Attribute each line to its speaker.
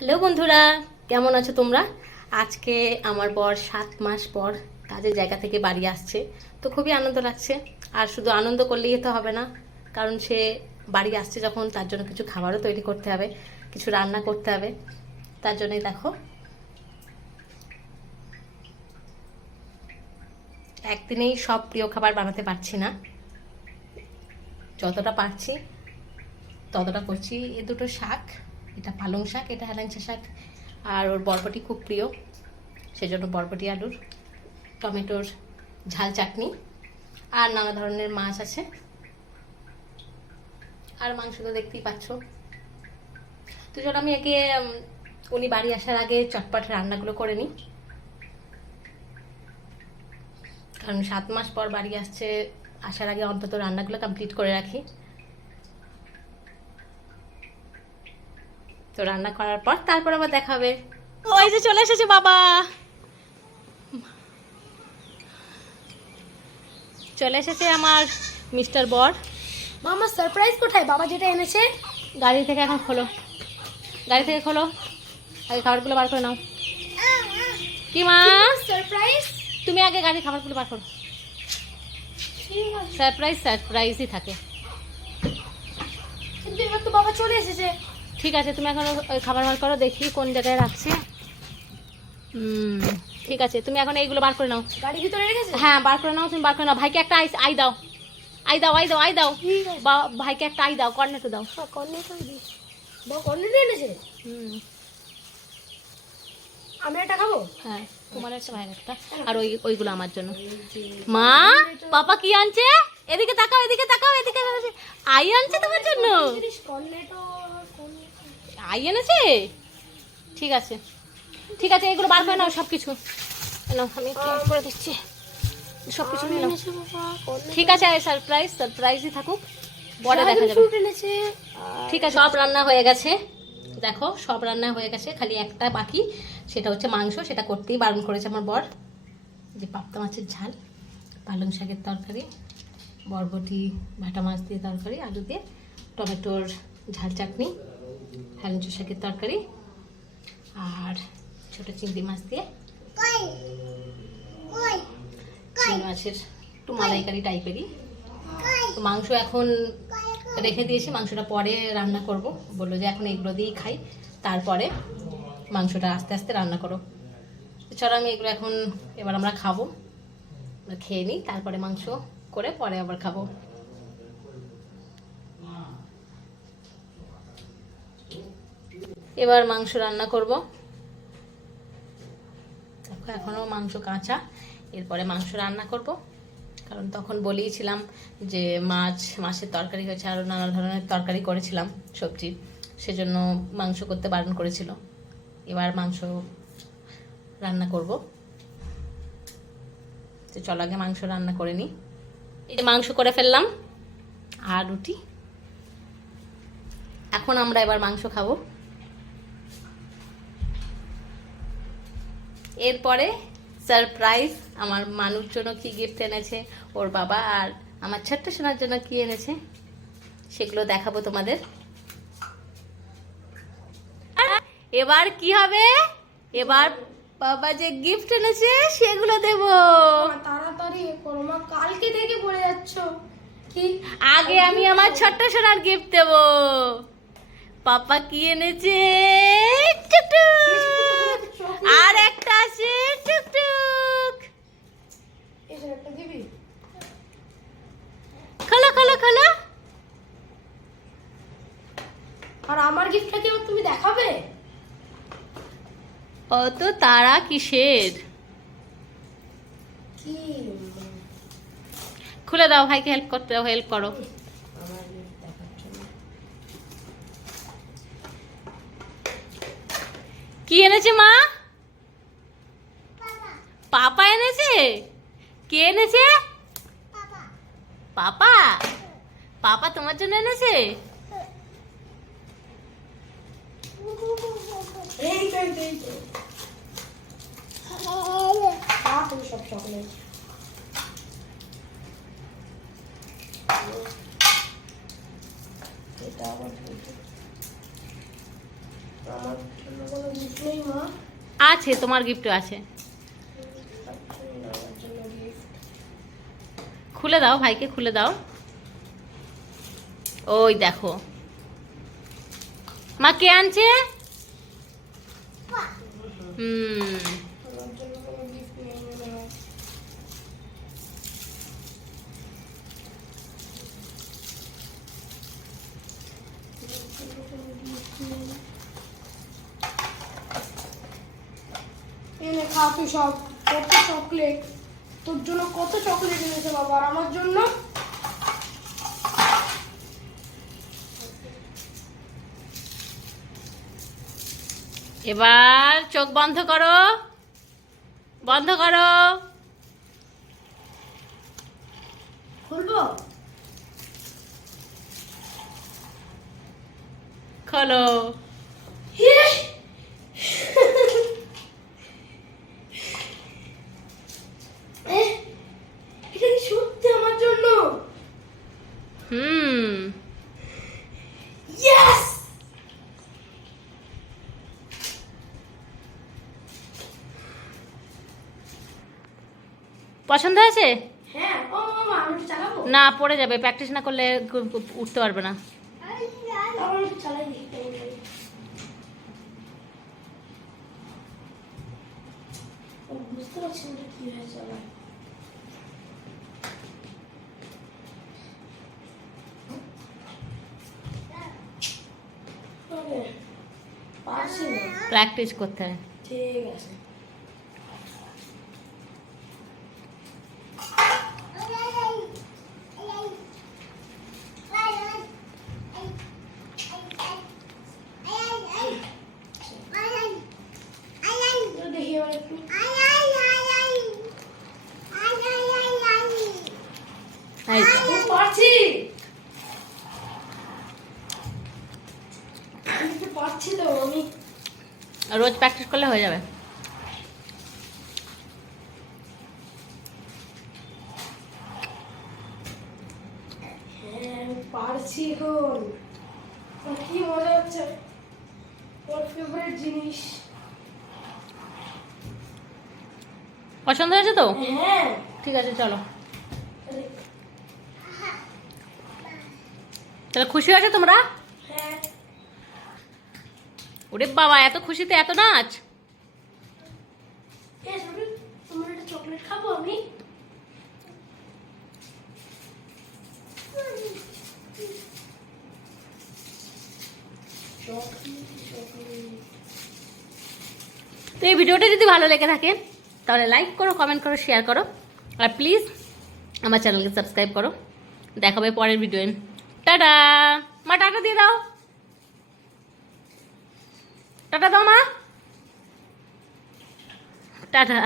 Speaker 1: Hello বন্ধুরা, কেমন আছো তোমরা? আজকে আমার বর সাত মাস পর কাজের জায়গা থেকে বাড়ি আসছে, তো খুবই আনন্দ লাগছে। আর শুধু আনন্দ করলেই তো হবে না, কারণ সে বাড়ি আসছে যখন, তার জন্য কিছু খাবারও তৈরি করতে হবে, কিছু রান্না করতে হবে। তার জন্যই দেখো, একদিনেই সব প্রিয় খাবার বানাতে পারছি না। যতটা পারছি, ততটা করছি। এ দুটো শাক এটা পালং শাক এটা হেলাঞ্চা শাক। আর ওর বরবটি খুব প্রিয় সেজন্য বরবটি আলুর টমেটোর ঝাল চাটনি আর নানা ধরনের মাছ আছে। আর মাংস তো দেখতেই পাচ্ছ। তো চলো আমি উম, উনি বাড়ি আসার আগে চটপট রান্নাগুলো করে নিই। কারণ সাত মাস পর বাড়ি আসছে আসার আগে অন্তত রান্নাগুলো কমপ্লিট করে রাখি। তো রান্না করার পর তারপর আবার দেখা হবে। ওই যে চলে এসেছে বাবা। চলে এসেছে আমার মিস্টার বর।
Speaker 2: মামা সারপ্রাইজ কোথায়? বাবা যেটা এনেছে।
Speaker 1: গাড়ি থেকে এখন খোলো। গাড়ি থেকে খোলো। আগে খাবারগুলো বার করে নাও। কি মা?
Speaker 2: সারপ্রাইজ
Speaker 1: তুমি আগে গাড়ির খাবারগুলো বার করো। সারপ্রাইজ সারপ্রাইজই থাকে।
Speaker 2: কিন্তু এবার তো বাবা চলে এসেছে।
Speaker 1: ঠিক আছে তুমি এখন ওই খাবার বার করো দেখি কোন জায়গায় রাখছি। হুম ঠিক আছে তুমি এখন এইগুলো বার করে নাও।
Speaker 2: গাড়ির ভিতরে রেখেছে?
Speaker 1: হ্যাঁ বার করে নাও তুমি বার করে নাও। ভাইকে একটা আই আই দাও। আই দাও আই দাও আই দাও। ভাইকে একটা আই দাও কর্নেটো দাও।
Speaker 2: হ্যাঁ কর্নেটো কর্নেটো এনেছে?
Speaker 1: হুম।
Speaker 2: আমি একটা খাব?
Speaker 1: হ্যাঁ তোমার একটা ভাইয়ের একটা। আর ওই ওইগুলো আমার জন্য। মা পাপা কি আনছে? এদিকে তাকাও এদিকে তাকাও এদিকে। আই আনছে তোমার জন্য?
Speaker 2: কর্নেটো
Speaker 1: আই এনেছে? ঠিক আছে। ঠিক আছে এগুলো বার করে নাও সব কিছু নাও আমি করে দিচ্ছি। সব কিছু নিলাম ঠিক আছে সারপ্রাইজ সারপ্রাইজই থাকুক। পরে দেখা যাবে। ঠিক আছে সব রান্না হয়ে গেছে। দেখো সব রান্না হয়ে গেছে। খালি একটা বাকি সেটা হচ্ছে মাংস সেটা করতেই বারণ করেছে আমার বর। যে পাপ্তা মাছের ঝাল পালং শাকের তরকারি বরবটি ভাটা মাছ দিয়ে তরকারি আলু দিয়ে টমেটোর ঝাল চাটনি। হেলেঞ্চু শাকের তরকারি আর ছোট চিংড়ি মাছ দিয়ে চিংড়ি মাছের একটু মালাইকারি টাইপেরই। তো মাংস এখন রেখে দিয়েছি মাংসটা পরে রান্না করব। বলল যে এখন এগুলো দিয়েই খাই তারপরে মাংসটা আস্তে আস্তে রান্না করো। এছাড়া আমি এগুলো এখন এবার আমরা খাব। খেয়ে নিই তারপরে মাংস করে পরে আবার খাব। এবার মাংস রান্না করব। এখনও মাংস কাঁচা। এরপরে মাংস রান্না করব। কারণ তখন বলেইছিলাম যে মাছ, মাছের তরকারি হয়েছে আরও নানা ধরনের তরকারি করেছিলাম, সবজি। সেজন্য মাংস করতে বারণ করেছিল। এবার মাংস রান্না করব। তো চল আগে মাংস রান্না করে নিই। এই যে মাংস করে ফেললাম। আর রুটি। এখন আমরা এবার মাংস খাব। এরপরে সারপ্রাইজ আমার মানুষ জন্য কি গিফট এনেছে ওর বাবা আর আমার ছোট্ট সোনার জন্য কি এনেছে সেগুলো দেখাবো তোমাদের। এবার কি হবে? এবার বাবা যে গিফট এনেছে সেগুলো দেব।
Speaker 2: তাড়াতাড়ি করো মা কালকে থেকে বলে যাচ্ছ। কি?
Speaker 1: আগে আমি আমার ছোট্ট সোনার গিফট দেব। পাপা কি এনেছে? টুকটুক আর একটা আছে টুকটুক। খোলো খোলো খোলো।
Speaker 2: আর আমার গিফটটা কি তুমি দেখাবে?
Speaker 1: অত তারা কিসের?
Speaker 2: কি?
Speaker 1: খুলে দাও ভাইকে হেল্প করতে দাও হেল্প করো কি এনেছে মা পাপা এনেছে কে এনেছে? পাপা। পাপা তোমার জন্য এনেছে?
Speaker 2: এটা আবার গিফট
Speaker 1: আছে তোমার গিফটও আছে
Speaker 2: আমার জন্য গিফট
Speaker 1: খুলে দাও, ভাইকে খুলে দাও। ওই দেখো। মা, কে আনছে? হুম।
Speaker 2: গিফট নেই মনে হয় তোর জন্য কত চকলেট এনেছে বাবা? আর আমার জন্য?
Speaker 1: এবার চোখ বন্ধ করো। বন্ধ করো।
Speaker 2: খুলবো?
Speaker 1: খোলো
Speaker 2: এ, এটা কি সত্যি আমার জন্য
Speaker 1: হুম
Speaker 2: ইয়েস
Speaker 1: পছন্দ হয়েছে?
Speaker 2: হ্যাঁ
Speaker 1: না পড়ে যাবে প্র্যাকটিস না করলে উঠতে পারবে
Speaker 2: বুঝতে পারছি কি হয়েছে না।
Speaker 1: প্র্যাকটিস করতে হয়।
Speaker 2: ঠিক আছে এটা দেখি এবার একটু পারছি
Speaker 1: রোজ প্র্যাকটিস করলে হয়ে যাবে
Speaker 2: হ্যাঁ কি মজা হচ্ছে আমার ফেভারিট জিনিস
Speaker 1: পছন্দ হয়েছে তো?
Speaker 2: হ্যাঁ।
Speaker 1: ঠিক আছে চলো। তাহলে খুশি হয়েছে তোমরা?
Speaker 2: হ্যাঁ।
Speaker 1: ওরে বাবা এত খুশিতে এত নাচ?
Speaker 2: চকলেট খাব আমি?
Speaker 1: তো এই ভিডিওটা যদি ভালো লেগে থাকে তাহলে লাইক করো কমেন্ট করো শেয়ার করো। আর প্লিজ আমার চ্যানেলকে সাবস্ক্রাইব করো। দেখাবে পরের ভিডিও টাটা! মা, টাটা দিয়ে দাও। টাটা দাও মা। টাটা।